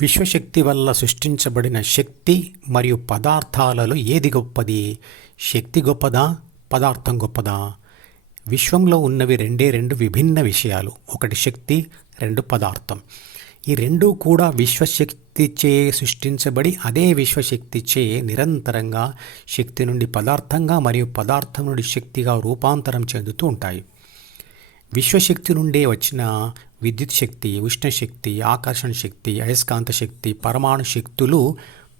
విశ్వశక్తి వల్ల సృష్టించబడిన శక్తి మరియు పదార్థాలలో ఏది గొప్పది? శక్తి గొప్పదా? పదార్థం గొప్పదా? విశ్వంలో ఉన్నవి రెండు విభిన్న విషయాలు. ఒకటి శక్తి, రెండు పదార్థం. ఈ రెండూ కూడా విశ్వశక్తిచే సృష్టించబడి అదే విశ్వశక్తిచే నిరంతరంగా శక్తి నుండి పదార్థంగా మరియు పదార్థం నుండి శక్తిగా రూపాంతరం చెందుతూ ఉంటాయి. విశ్వశక్తి నుండే వచ్చిన విద్యుత్ శక్తి, ఉష్ణశక్తి, ఆకర్షణ శక్తి, అయస్కాంత శక్తి, పరమాణు శక్తులు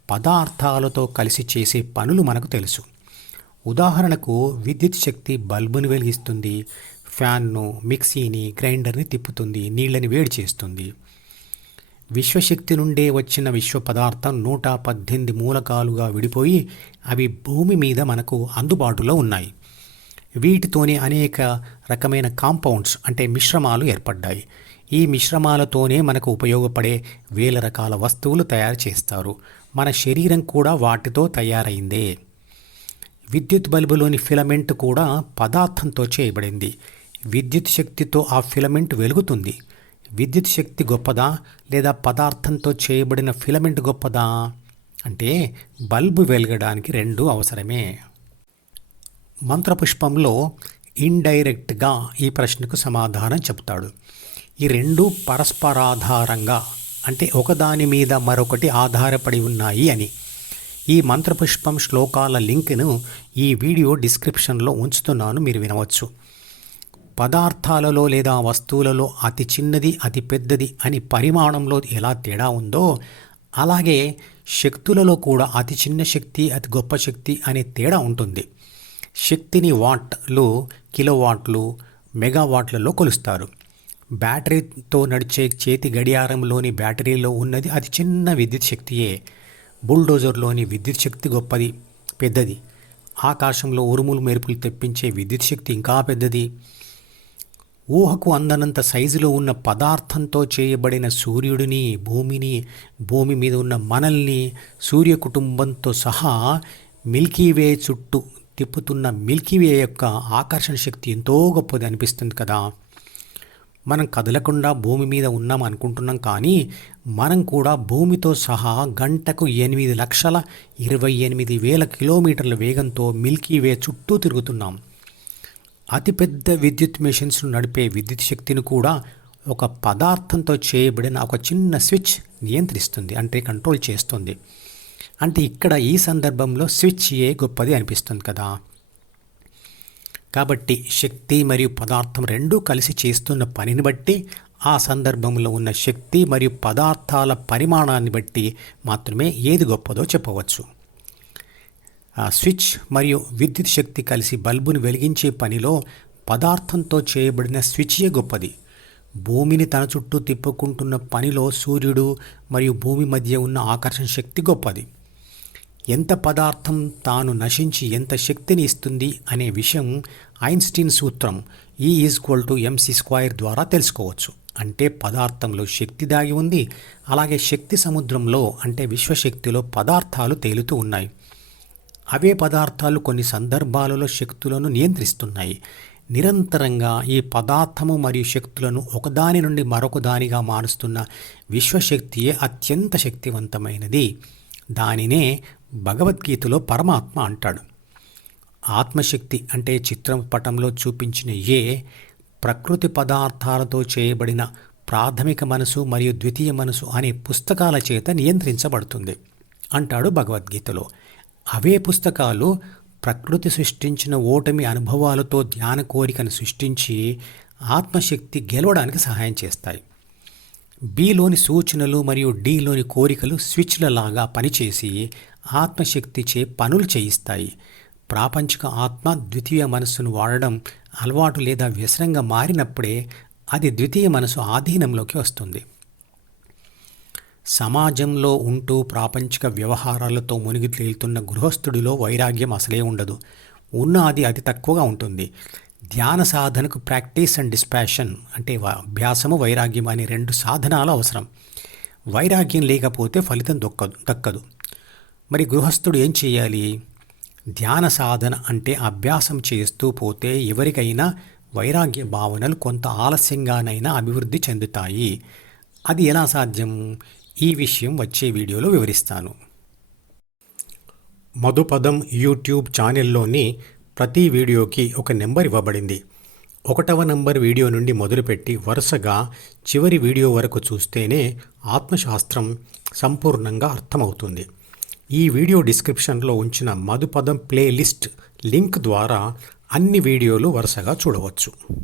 పదార్థాలతో కలిసి చేసే పనులు మనకు తెలుసు. ఉదాహరణకు విద్యుత్ శక్తి బల్బుని వెలిగిస్తుంది, ఫ్యాన్ను, మిక్సీని, గ్రైండర్ని తిప్పుతుంది, నీళ్ళని వేడి చేస్తుంది. విశ్వశక్తి నుండే వచ్చిన విశ్వ పదార్థం 118 మూలకాలుగా విడిపోయి అవి భూమి మీద మనకు అందుబాటులో ఉన్నాయి. వీటితోనే అనేక రకమైన కాంపౌండ్స్ అంటే మిశ్రమాలు ఏర్పడ్డాయి. ఈ మిశ్రమాలతోనే మనకు ఉపయోగపడే వేల రకాల వస్తువులు తయారు చేస్తారు. మన శరీరం కూడా వాటితో తయారైందే. విద్యుత్ బల్బులోని ఫిలమెంట్ కూడా పదార్థంతో చేయబడింది. విద్యుత్ శక్తితో ఆ ఫిలమెంట్ వెలుగుతుంది. విద్యుత్ శక్తి గొప్పదా లేదా పదార్థంతో చేయబడిన ఫిలమెంట్ గొప్పదా? అంటే బల్బు వెలగడానికి రెండూ అవసరమే. మంత్రపుష్పంలో ఇండైరెక్ట్గా ఈ ప్రశ్నకు సమాధానం చెప్తాడు. ఈ రెండు పరస్పరాధారంగా అంటే ఒకదాని మీద మరొకటి ఆధారపడి ఉన్నాయి అని. ఈ మంత్రపుష్పం శ్లోకాల లింక్ను ఈ వీడియో డిస్క్రిప్షన్లో ఉంచుతున్నాను, మీరు వినవచ్చు. పదార్థాలలో లేదా వస్తువులలో అతి చిన్నది అతి పెద్దది అని పరిమాణంలో ఎలా తేడా ఉందో అలాగే శక్తులలో కూడా అతి చిన్న శక్తి అతి గొప్ప శక్తి అనే తేడా ఉంటుంది. శక్తిని వాట్లు, కిలోవాట్లు, మెగావాట్లలో కొలుస్తారు. బ్యాటరీతో నడిచే చేతి గడియారంలోని బ్యాటరీలో ఉన్నది అతి చిన్న విద్యుత్ శక్తియే. బుల్డోజర్లోని విద్యుత్ శక్తి గొప్పది, పెద్దది. ఆకాశంలో ఉరుములు మెరుపులు తెప్పించే విద్యుత్ శక్తి ఇంకా పెద్దది. ఊహకు అందనంత సైజులో ఉన్న పదార్థంతో చేయబడిన సూర్యుడిని, భూమిని, భూమి మీద ఉన్న మనల్ని, సూర్య కుటుంబంతో సహా మిల్కీవే చుట్టూ తిప్పుతున్న మిల్కీవే యొక్క ఆకర్షణ శక్తి ఎంతో గొప్పది అనిపిస్తుంది కదా. మనం కదలకుండా భూమి మీద ఉన్నాం అనుకుంటున్నాం, కానీ మనం కూడా భూమితో సహా గంటకు 8,28,000 కిలోమీటర్ల వేగంతో మిల్కీవే చుట్టూ తిరుగుతున్నాం. అతిపెద్ద విద్యుత్ మెషిన్స్ను నడిపే విద్యుత్ శక్తిని కూడా ఒక పదార్థంతో చేయబడిన ఒక చిన్న స్విచ్ నియంత్రిస్తుంది, అంటే కంట్రోల్ చేస్తుంది. అంటే ఇక్కడ ఈ సందర్భంలో స్విచ్ ఏ గొప్పది అనిపిస్తుంది కదా. కాబట్టి శక్తి మరియు పదార్థం రెండూ కలిసి చేస్తున్న పనిని బట్టి ఆ సందర్భంలో ఉన్న శక్తి మరియు పదార్థాల పరిమాణాన్ని బట్టి మాత్రమే ఏది గొప్పదో చెప్పవచ్చు. స్విచ్ మరియు విద్యుత్ శక్తి కలిసి బల్బును వెలిగించే పనిలో పదార్థంతో చేయబడిన స్విచ్యే గొప్పది. భూమిని తన చుట్టూ తిప్పుకుంటున్న పనిలో సూర్యుడు మరియు భూమి మధ్య ఉన్న ఆకర్షణ శక్తి గొప్పది. ఎంత పదార్థం తాను నశించి ఎంత శక్తిని ఇస్తుంది అనే విషయం ఐన్స్టీన్ సూత్రం E=mc² ద్వారా తెలుసుకోవచ్చు. అంటే పదార్థంలో శక్తి దాగి ఉంది, అలాగే శక్తి సముద్రంలో అంటే విశ్వశక్తిలో పదార్థాలు తేలుతూ ఉన్నాయి. అవే పదార్థాలు కొన్ని సందర్భాలలో శక్తులను నియంత్రిస్తున్నాయి. నిరంతరంగా ఈ పదార్థము మరియు శక్తులను ఒకదాని నుండి మరొక దానిగా మారుస్తున్న విశ్వశక్తియే అత్యంత శక్తివంతమైనది. దానినే భగవద్గీతలో పరమాత్మ అంటాడు. ఆత్మశక్తి అంటే చిత్రపటంలో చూపించిన ప్రకృతి పదార్థాలతో చేయబడిన ప్రాథమిక మనసు మరియు ద్వితీయ మనసు అనే పుస్తకాల చేత నియంత్రించబడుతుంది అంటాడు భగవద్గీతలో. అవే పుస్తకాలు ప్రకృతి సృష్టించిన ఓటమి అనుభవాలతో ధ్యాన కోరికను సృష్టించి ఆత్మశక్తి గెలవడానికి సహాయం చేస్తాయి. బిలోని సూచనలు మరియు డిలోని కోరికలు స్విచ్లలాగా పనిచేసి ఆత్మశక్తిచే పనులు చేయిస్తాయి. ప్రాపంచిక ఆత్మ ద్వితీయ మనస్సును వాడడం అలవాటు లేదా వ్యసనంగా మారినప్పుడే అది ద్వితీయ మనసు ఆధీనంలోకి వస్తుంది. సమాజంలో ఉంటూ ప్రాపంచిక వ్యవహారాలతో మునిగి తేలుతున్న గృహస్థుడిలో వైరాగ్యం అసలే ఉండదు. ఉన్న అది అతి తక్కువగా ఉంటుంది. ధ్యాన సాధనకు ప్రాక్టీస్ అండ్ డిస్పాషన్ అంటే అభ్యాసము, వైరాగ్యం అనే 2 సాధనాలు అవసరం. వైరాగ్యం లేకపోతే ఫలితం దక్కదు. మరి గృహస్థుడు ఏం చేయాలి? ధ్యాన సాధన అంటే అభ్యాసం చేస్తూ పోతే ఎవరికైనా వైరాగ్య భావనలు కొంత ఆలస్యంగానైనా అభివృద్ధి చెందుతాయి. అది ఎలా సాధ్యం? ఈ విషయం వచ్చే వీడియోలో వివరిస్తాను. మధుపదం యూట్యూబ్ ఛానల్లోని ప్రతి వీడియోకి ఒక నెంబర్ ఇవ్వబడింది. 1వ నంబర్ వీడియో నుండి మొదలుపెట్టి వరుసగా చివరి వీడియో వరకు చూస్తేనే ఆత్మశాస్త్రం సంపూర్ణంగా అర్థమవుతుంది. ఈ వీడియో డిస్క్రిప్షన్లో ఉంచిన మధుపదం ప్లేలిస్ట్ లింక్ ద్వారా అన్ని వీడియోలు వరుసగా చూడవచ్చు.